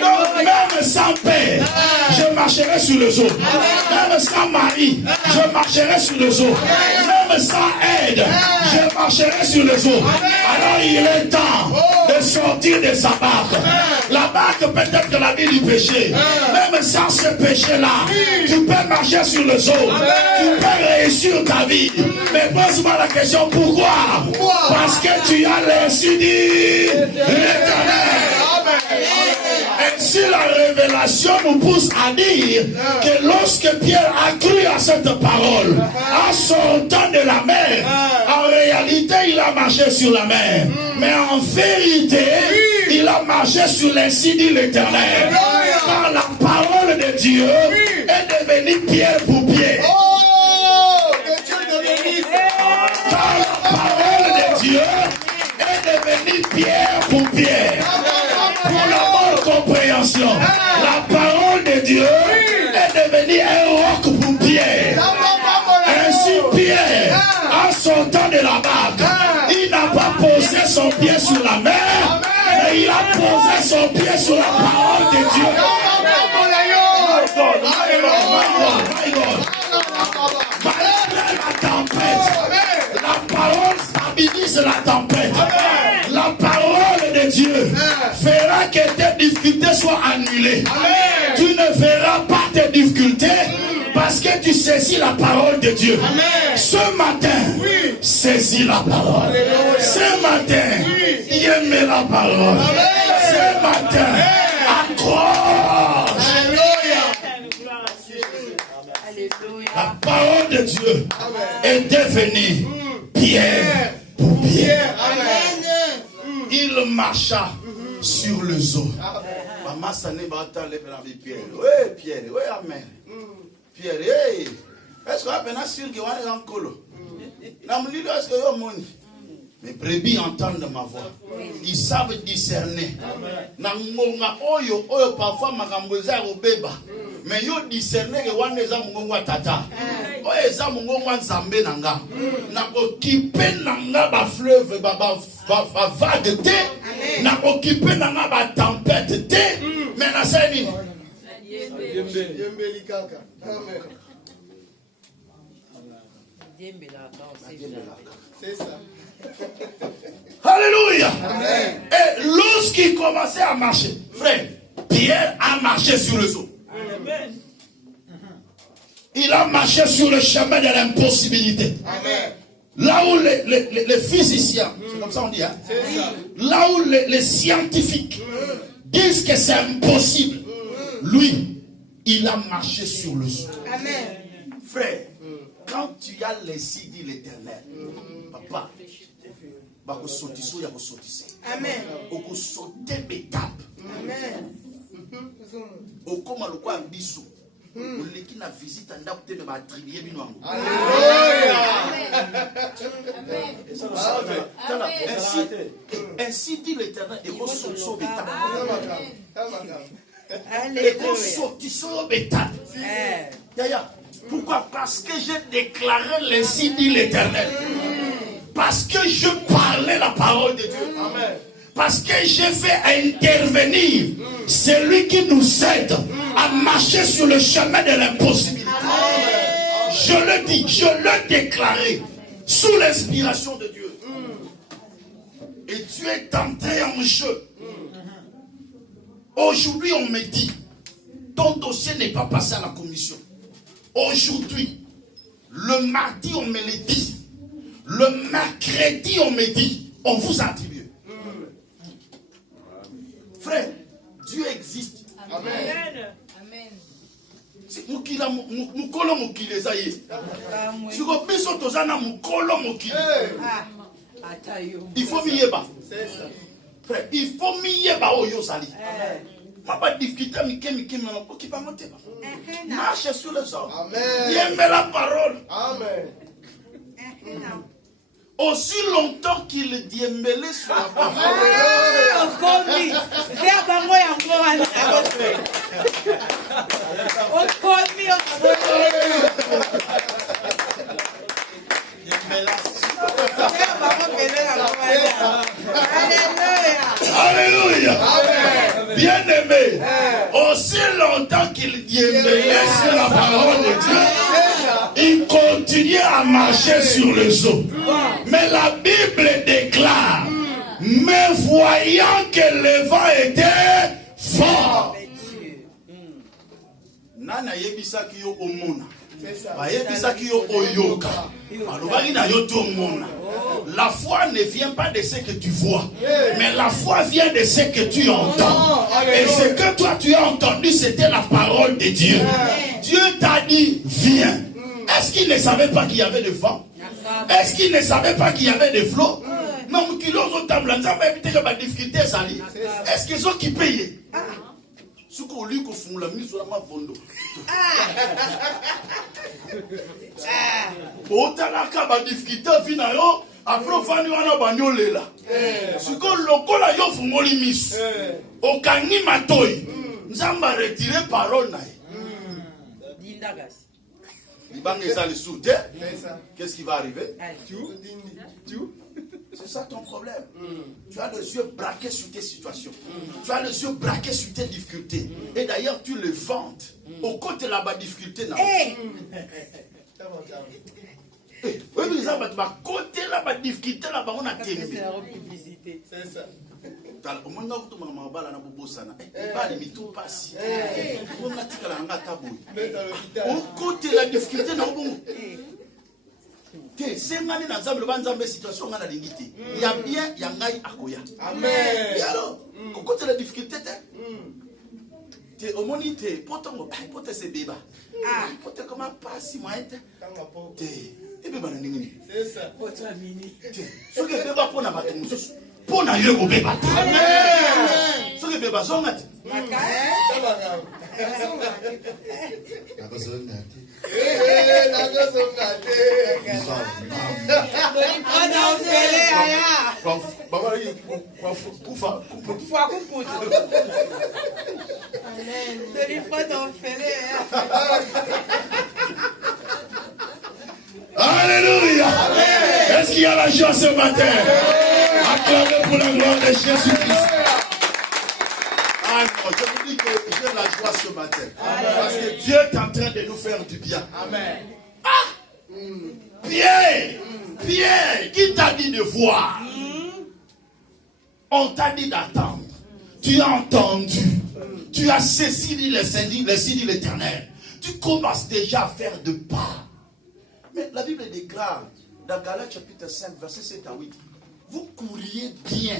Donc même sans père, je marcherai sur le eau. Même sans mari, je marcherai sur le eau. Même sans aide, je marcherai sur le eau. Alors il est temps de sortir de sa barque. La barque peut-être de la vie du péché. Même sans ce péché-là, tu peux marcher sur le eau. Tu peux réussir ta vie. Mais pose-moi la question, pourquoi? Parce que tu as l'insu dit l'Éternel. Ainsi la révélation nous pousse à dire que lorsque Pierre a cru à cette parole, en sortant de la mer, en réalité il a marché sur la mer. Mais en vérité, il a marché sur l'insigne de l'Éternel. Car la parole de Dieu est devenue pierre pour pierre. Car la parole de Dieu est devenue pierre pour pierre. Pour la bonne compréhension, la parole de Dieu est devenue un roc pour Pierre. Ainsi Pierre, en sortant de la barque, il n'a pas posé son pied sur la mer, mais il a posé son pied sur la parole de Dieu. Malgré la tempête, la parole stabilise la tempête. La parole de Dieu fera que tes difficultés soient annulées. Amen. Tu ne verras pas tes difficultés parce que tu saisis la parole de Dieu. Amen. Ce matin, saisis la parole. Alléluia. Ce matin, aime la parole. Amen. Ce matin, accroche. Alléluia. La parole de Dieu est devenue pierre pour pierre. Amen. Il marcha sur le eau. Maman, ça n'est pas tant les Pierre. Oui, Pierre, oui, amen. Pierre, hey. Est-ce qu'on a bien sûr que on est en colo? Est-ce que vous avez mes brebis entendent ma voix. Ils savent discerner. Parfois, mais yo discerner que wana eza mungongo tata. O eza mungongo nzambe nanga. Na occupé nanga ba fleuve ba vague te. Na occupé nanga ba tempête te. Mais na seni. Yembeli kaka. Amen. C'est ça. Alléluia. Amen. Et lorsqu'il commençait à marcher, frère, Pierre a marché sur le eau. Amen. Il a marché sur le chemin de l'impossibilité. Amen. Là où les physiciens, c'est comme ça on dit, hein? Là où les scientifiques disent que c'est impossible, lui, il a marché sur le eau. Amen. Frère, quand tu as les signes de l'Éternel, papa, il faut Amen. Il faut sauter d'étape. Amen. Okoma lokwa biso oleki na visite ndako te me ba attribuer bino ngo. Ainsi dit l'Éternel et au sortir d'étape. Et au sortir d'étape. Pourquoi? Parce que j'ai déclaré l'ainsi dit l'Éternel. Parce que je parlais la parole de Dieu. Amen. Parce que j'ai fait intervenir celui qui nous aide à marcher sur le chemin de l'impossibilité. Je le dis, je le déclaré sous l'inspiration de Dieu. Et tu es entré en jeu. Aujourd'hui, on me dit, ton dossier n'est pas passé à la commission. Aujourd'hui, le mardi, on me le dit. Le mercredi, on me dit, on vous attribue. Frère, Dieu existe. Amen. Amen. Mukila mukolo mukile zaye. Siko biso tozana mukolo mukile. Il faut miyeba. C'est ça. Frère, il faut miyeba oyo sali. Papa difficulté mike na okipa motema. Marche sur le sol. Amen. Aime la parole. Amen. Aussi longtemps qu'il diembelait sur la parole. Alléluia. Bien aimé. Aussi longtemps qu'il diembelait sur la parole de Dieu, il continuait à marcher sur les eaux. Mais la Bible déclare, mais voyant que le vent était fort. Nana yebisaki yo omona. Bayebisaki yo oyoka. Balobaki na yo tomona. La foi ne vient pas de ce que tu vois, mais la foi vient de ce que tu entends. Et ce que toi tu as entendu, c'était la parole de Dieu. Dieu t'a dit, viens. Est-ce qu'il ne savait pas qu'il y avait le vent? Est-ce qu'il ne savait pas qu'il y avait des flots? Non, est-ce qu'ils ont qui payé? Ce qu'on lui confond la mise sur la main fondo. Otalaka ba difficulté vina yo après fani wana banyolela. Ce qu'on lokola yo fungoli mis. Okani matoi. Nzamba retirer parole na. Dindagas. Qu'est-ce qui va arriver? C'est ça ton problème. Tu as les yeux braqués sur tes situations. Tu as les yeux braqués sur tes difficultés. Et d'ailleurs, tu les vantes. Au côté de la difficulté. Oui, mais ça va côté la difficulté là-bas, on a téléphone. C'est ça. Au moment où tu m'as dit au côté de la difficulté, il y a bien, il y a akoya. Amen. Et alors, au côté de la difficulté, au moment où tu es c'est bébé. Tu comment passer, moi, c'est ça. Ce que bébé pour la bataille. Pour na yego beba. Amen. Ce que beba zonga. Alléluia. Est-ce qu'il y a la joie ce matin? Acclamez pour la gloire de Jésus-Christ. Ah non, je vous dis que j'ai la joie ce matin. Amen. Parce que Dieu est en train de nous faire du bien. Amen. Ah! Pierre, qui t'a dit de voir? On t'a dit d'attendre. Tu as entendu. Tu as saisi le signes de l'Éternel. Tu commences déjà à faire de pas. Mais la Bible déclare dans Galates chapitre 5, verset 7 à 8. Vous couriez bien,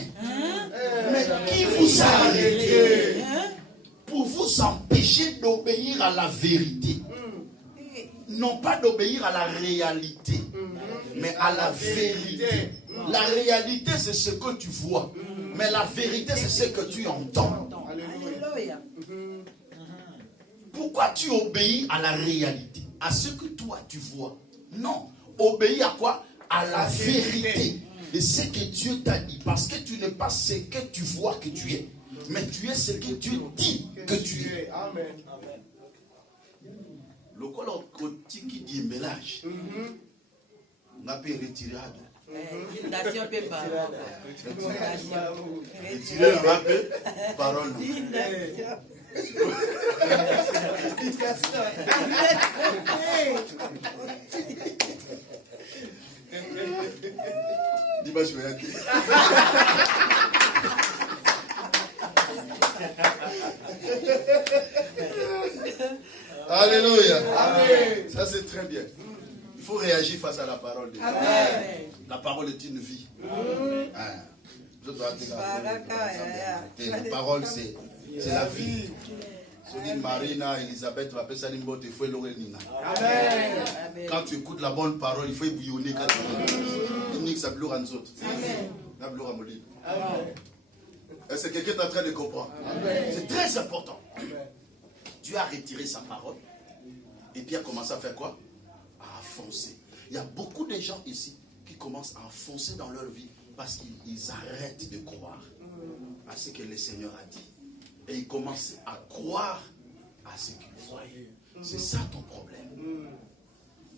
mais qui vous a arrêté pour vous empêcher d'obéir à la vérité? Non pas d'obéir à la réalité, mais à la vérité. La réalité, c'est ce que tu vois, mais la vérité, c'est ce que tu entends. Alléluia. Pourquoi tu obéis à la réalité, à ce que toi tu vois? Non, obéis à quoi? À la vérité. Et ce que Dieu t'a dit. Parce que tu n'es pas ce que tu vois que tu es. Mais tu es ce que Dieu dit que tu es. Amen. Le colon qui dit mélange. On a pu retirer. Retirer la parole. Dimanche, alléluia. Amen. Ça c'est très bien. Il faut réagir face à la parole de Dieu. La parole est une vie. Je dois dire la parole c'est la vie. Marina, Elisabeth, va passer une bonne fois l'oreille. Quand tu écoutes la bonne parole, il faut bouillonner quand tu écoutes. Ça bloque en autres. Est-ce que quelqu'un est en train de comprendre? C'est très important. Dieu a retiré sa parole et puis a commencé à faire quoi? À foncer. Il y a beaucoup de gens ici qui commencent à enfoncer dans leur vie parce qu'ils arrêtent de croire à ce que le Seigneur a dit. Et ils commencent à croire à ce qu'ils voient. C'est ça ton problème.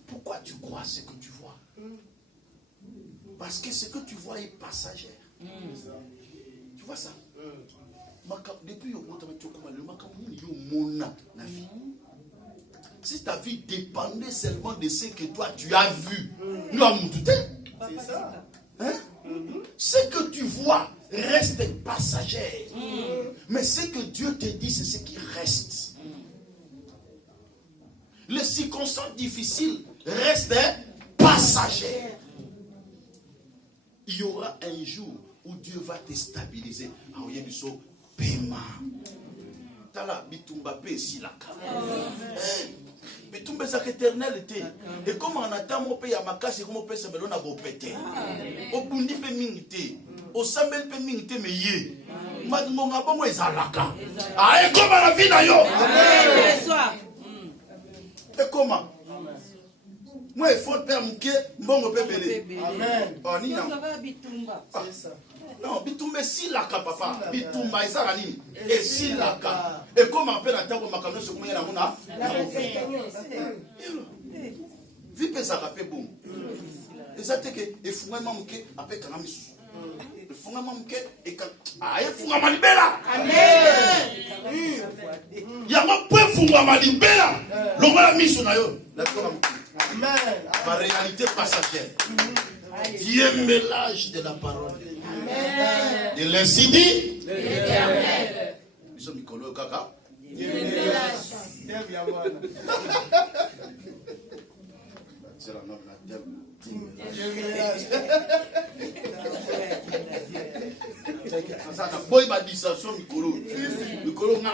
Pourquoi tu crois à ce que tu vois? Parce que ce que tu vois est passager. Tu vois ça? Depuis si ta vie dépendait seulement de ce que toi tu as vu, nous avons tout. C'est ça. Hein? Ce que tu vois reste passager. Mais ce que Dieu te dit, c'est ce qui reste. Les circonstances difficiles restent passagères. Il y aura un jour où Dieu va te stabiliser. Paiement. Tala bitumba pe silaka. Bitumba sa éternalité. Et comme on attend mon pays à makasi comme on peut se mettre na bopete. Au bundi pe mingite. Au sambel pe mingite me ye. Madmonga bongo ezalaka. Ah et comment la vie na yo? Et comment? Moi il faut père muke mbongo pe belé. Amen. Oh ni na. C'est ça. Non, bitumba silaka papa. Bitumba ezala nini? Et silaka. Et comment on peut attendre makamno se comme yana mona? Vi pesa rapé bon. Et ça te que et fungama muke après kana misu. E fungama muke et kan ah e fungama libela. Amen. Ya mo pe fungama libela. Longola misu na yo. La tona muke. Amen. Par réalité passagère. Dieu mélange de la parole. Amen. De l'ainsi dit l'Éternel. Nous sommes Nicolo Kaka. Dieu mélange. C'est la norme la Dieu mélange. Ça n'a pas eu ma distraction Nicolo. Nicolo n'a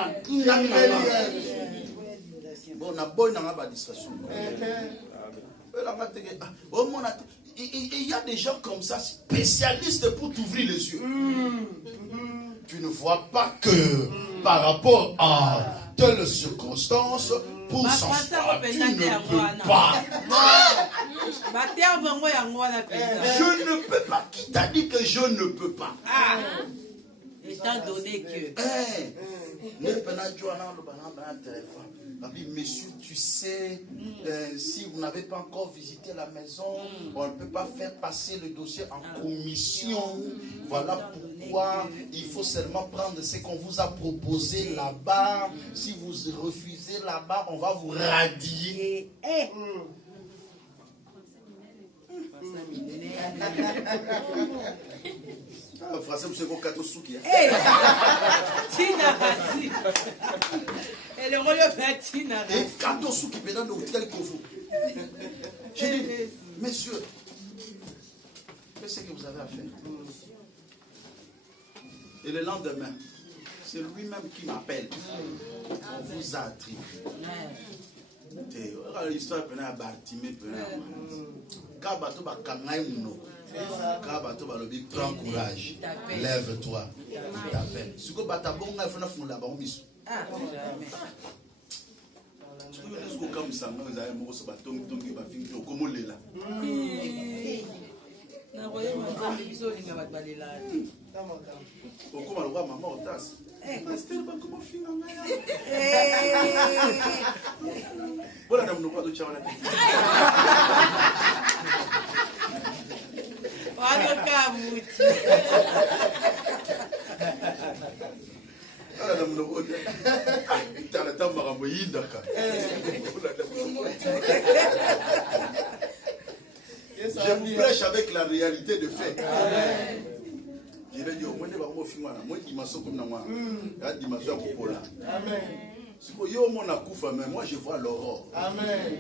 bon, on a beau dans la distraction. Il y a des gens comme ça, spécialistes pour t'ouvrir les yeux. Tu ne vois pas que par rapport à telle circonstance, pour s'en sortir, tu ne peux pas. Je ne peux pas. Qui t'a dit que je ne peux pas? Étant donné que... Monsieur, tu sais, si vous n'avez pas encore visité la maison, on ne peut pas faire passer le dossier en commission. Voilà pourquoi il faut seulement prendre ce qu'on vous a proposé là-bas. Si vous refusez là-bas, on va vous radier. Le français, vous savez qu'on souki. Tina Rassi. Et le royaume fait Tina Rassi. Et kato souki pédant de tel kofu. J'ai dit, messieurs, qu'est-ce que vous avez à faire? Et le lendemain, c'est lui-même qui m'appelle. On vous a attribué. L'histoire est à Bartimée. Kabato ba kangai muno. Prends courage, lève-toi, il t'appelle. Si tu as bon, il faut faire la bonne mission. Tu peux comme ça, nous avons un bateau qui va finir au Gomolela. Au Gomolela, maman, au tas. Pasteur, comment finir? Voilà, nous ne pouvons pas te faire la tête. Je vous prêche avec la réalité de fait. Je vais dire, moi, je vois l'aurore. Amen.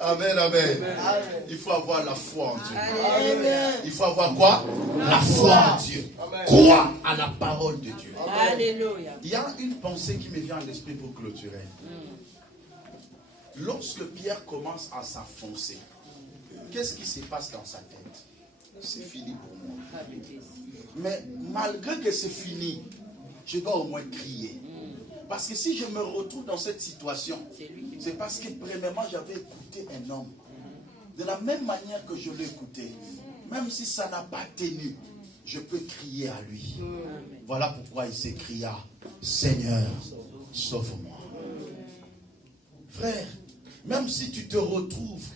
Amen, amen. Il faut avoir la foi en Dieu. Amen. Il faut avoir quoi? La foi en Dieu. Crois à la parole de Dieu. Alléluia. Il y a une pensée qui me vient à l'esprit pour clôturer. Lorsque Pierre commence à s'enfoncer, qu'est-ce qui se passe dans sa tête? c'est fini pour moi. Mais malgré que c'est fini, je dois au moins crier. Parce que si je me retrouve dans cette situation, c'est parce que premièrement j'avais écouté un homme. De la même manière que je l'ai écouté, même si ça n'a pas tenu, je peux crier à lui. Voilà pourquoi il s'écria, Seigneur, sauve-moi. Frère, même si tu te retrouves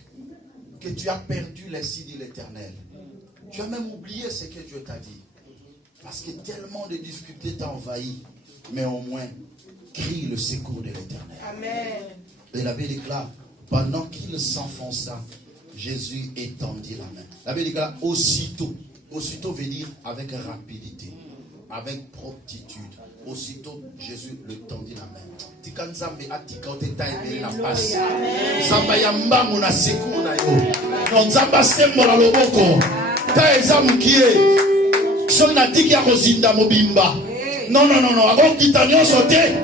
que tu as perdu les signes de l'Éternel, tu as même oublié ce que Dieu t'a dit. Parce que tellement de difficultés t'ont envahi, mais au moins, crie le secours de l'Éternel. Amen. Et la Bible déclare, pendant qu'il s'enfonça, Jésus étendit la main. La Bible déclare, aussitôt veut dire avec rapidité, avec promptitude. Aussitôt, Jésus le tendit la main. Tikanzambe atika oteta ebe la passe. Zamba yamba mona secours na yo. Non zamba sembo la loboko. Ta ezamu kie. Son na tiki ya kozinda mobimba. Non. Avant qu'il t'annonce sauter.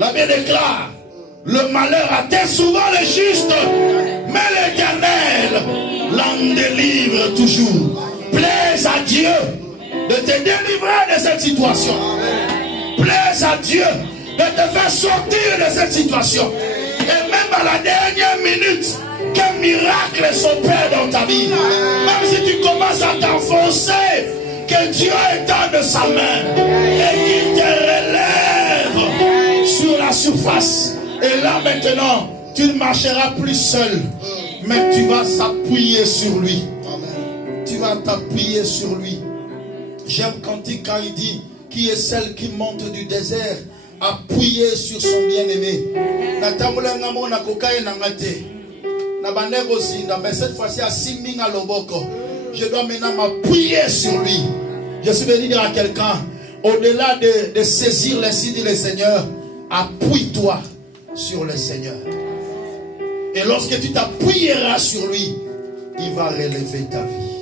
La Bible déclare, le malheur atteint souvent les justes, mais l'Éternel l'en délivre toujours. Plaise à Dieu de te délivrer de cette situation. Plaise à Dieu de te faire sortir de cette situation. Et même à la dernière minute, qu'un miracle s'opère dans ta vie. Même si tu commences à t'enfoncer, que Dieu étende sa main et qu'il te relève sur la surface. Et là maintenant, tu ne marcheras plus seul, mais tu vas s'appuyer sur lui. Tu vas t'appuyer sur lui. J'aime quand il dit, qui est celle qui monte du désert, appuyée sur son bien-aimé. Mais cette fois-ci, à Siminga Loboko, je dois maintenant m'appuyer sur lui. Je suis venu dire à quelqu'un, au-delà de saisir les signes du Seigneur, appuie-toi sur le Seigneur. Et lorsque tu t'appuieras sur lui, il va relever ta vie.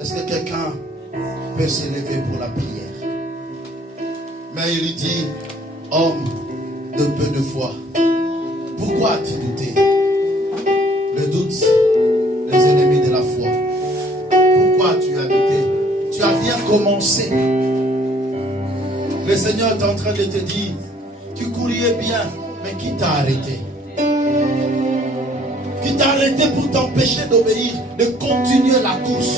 Est-ce que quelqu'un peut s'élever pour la prière? Mais il lui dit, homme de peu de foi, pourquoi as-tu douté? Le doute, les ennemis de la foi. Pourquoi tu as douté? Tu as bien commencé. Le Seigneur est en train de te dire, tu courais bien, mais qui t'a arrêté? Qui t'a arrêté pour t'empêcher d'obéir, de continuer la course?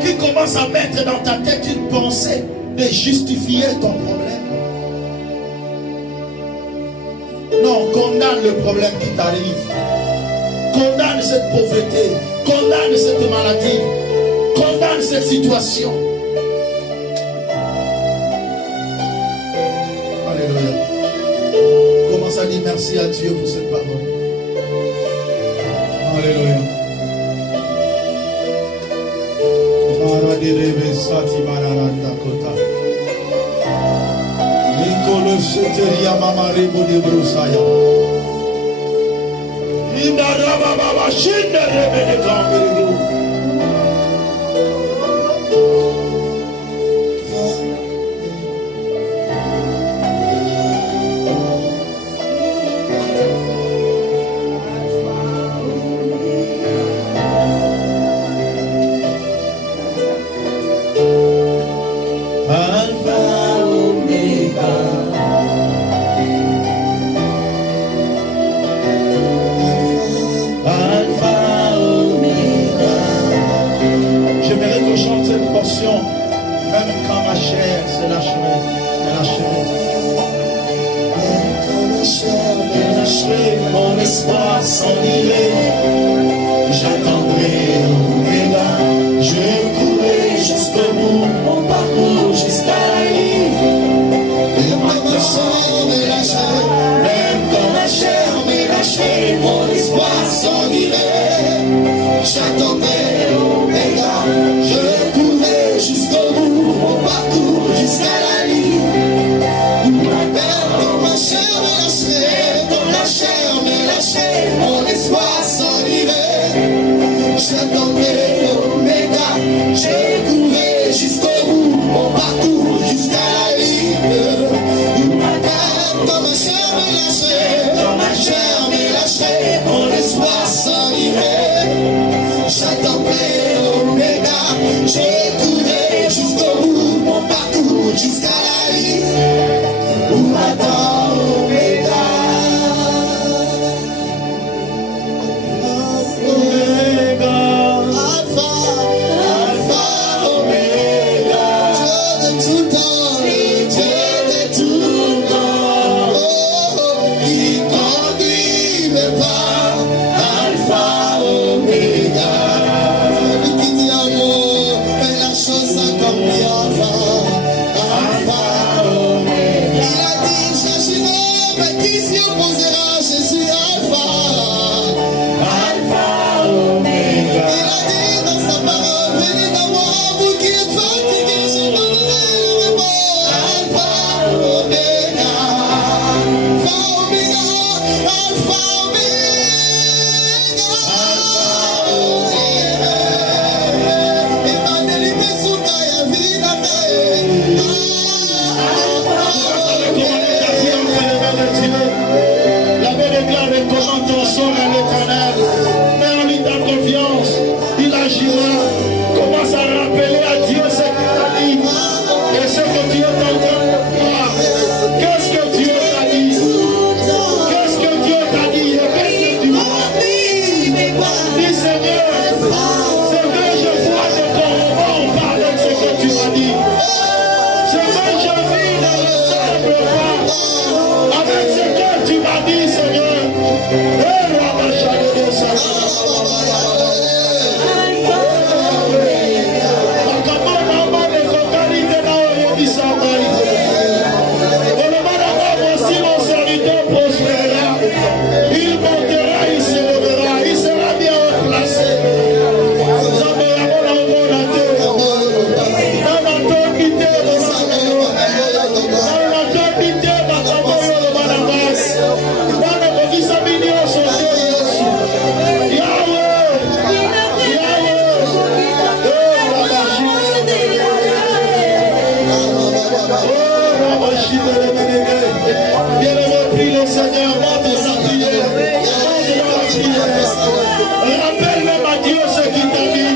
Qui commence à mettre dans ta tête une pensée de justifier ton problème? Non, condamne le problème qui t'arrive. Condamne cette pauvreté. Condamne cette maladie. Condamne cette situation. Alléluia. Commence à dire merci à Dieu pour cette parole. Alléluia. Même quand ma chair se lâcherait, mon espoir s'en irait. J'attendrai Omega, je courrai jusqu'au bout, mon parcours jusqu'à la ligne. Et ma chair me lâcherait, même quand ma chair me lâcherait, mon espoir s'en irait. J'attendrai Omega, je courrai jusqu'au bout, mon parcours jusqu'à la ligne. Quand ma chair me lâcherait, mon espoir Dieu posera Jésus Alpha. Alpha, Omega. Il a dit dans sa parole, venez à moi, vous qui êtes fatigués, je donnerai le repos. Alpha, Omega. Alpha, Omega. Alpha, Omega. Il m'a délivré sous ta vie, la La Bible déclare comment ton son à l'Éternel. Mais en lui ta confiance, il agira. Commence à rappeler à Dieu ce qu'il t'a dit et ce que Dieu t'a dit. Qu'est-ce que Dieu t'a dit? Qu'est-ce que Dieu t'a dit? Et qu'est-ce que tu as dit, Seigneur? C'est vrai, je vois de ton roman parler de ce que tu m'as dit. C'est vrai, je vis dans le simple pas avec ce que tu m'as dit, Seigneur. Et la machine de ça. Il montera, il se lèvera, il sera bien placé. Bien-aimé, prie le Seigneur, monte sa prière. Rappelle même à Dieu ce qu'il t'a dit.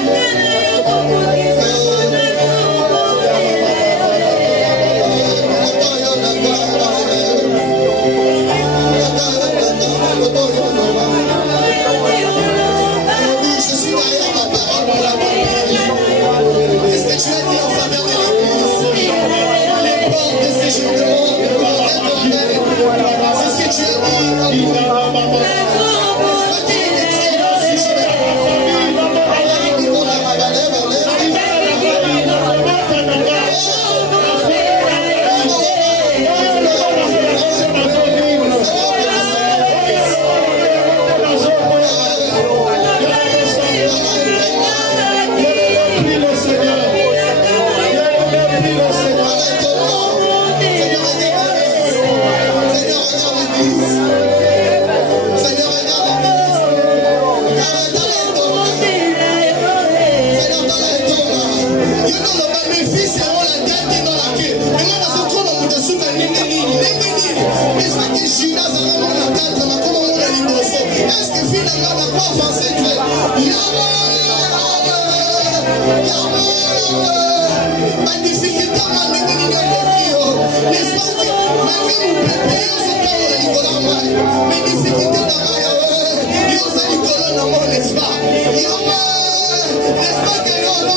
Je suis derrière ma parole pour la parole. Qu'est-ce que tu as dit en faveur de l'Église? Les portes de ces jours de c'est ce que tu as dit. Est-ce que finalement la croix pensée ma difficulté m'a donné une n'est-ce pas que malgré mon pépé, je suis dans le mes difficultés dans ils ont dit que l'on n'a n'est-ce pas? N'est-ce pas que l'on n'a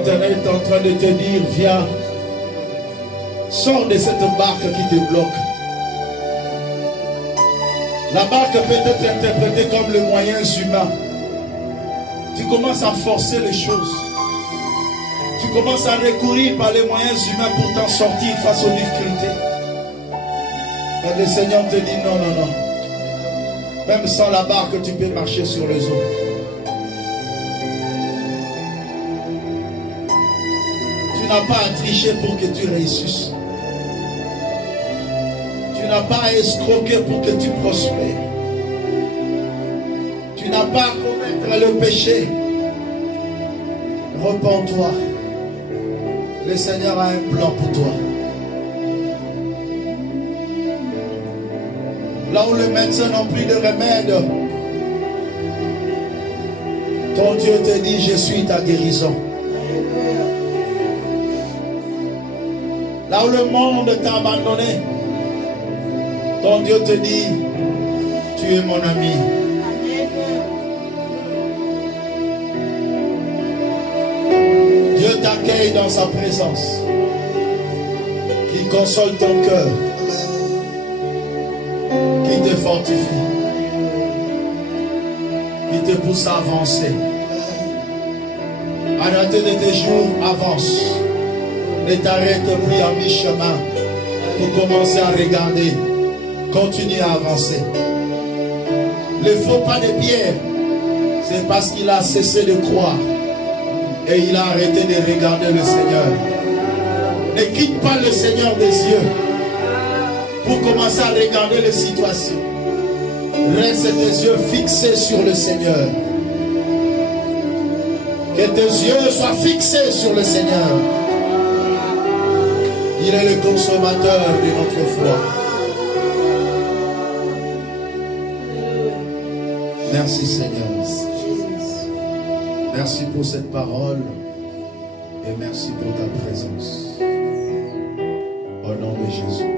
l'Éternel est en train de te dire, viens, sors de cette barque qui te bloque. La barque peut être interprétée comme les moyens humains. Tu commences à forcer les choses. Tu commences à recourir par les moyens humains pour t'en sortir face aux difficultés. Mais le Seigneur te dit non, non, non. Même sans la barque, tu peux marcher sur les eaux. Tu n'as pas à tricher pour que tu réussisses. Tu n'as pas à escroquer pour que tu prospères. Tu n'as pas à commettre le péché. Repends-toi. Le Seigneur a un plan pour toi. Là où les médecins n'ont plus de remède, ton Dieu te dit, je suis ta guérison. Là où le monde t'a abandonné, ton Dieu te dit, tu es mon ami. Dieu t'accueille dans sa présence, qui console ton cœur, qui te fortifie, qui te pousse à avancer. À la tête de tes jours, avance. Ne t'arrête plus à mi-chemin pour commencer à regarder. Continue à avancer. Le faux pas de Pierre, c'est parce qu'il a cessé de croire et il a arrêté de regarder le Seigneur. Ne quitte pas le Seigneur des yeux pour commencer à regarder les situations. Reste tes yeux fixés sur le Seigneur. Que tes yeux soient fixés sur le Seigneur. Il est le consommateur de notre foi. Merci Seigneur. Merci pour cette parole et merci pour ta présence. Au nom de Jésus.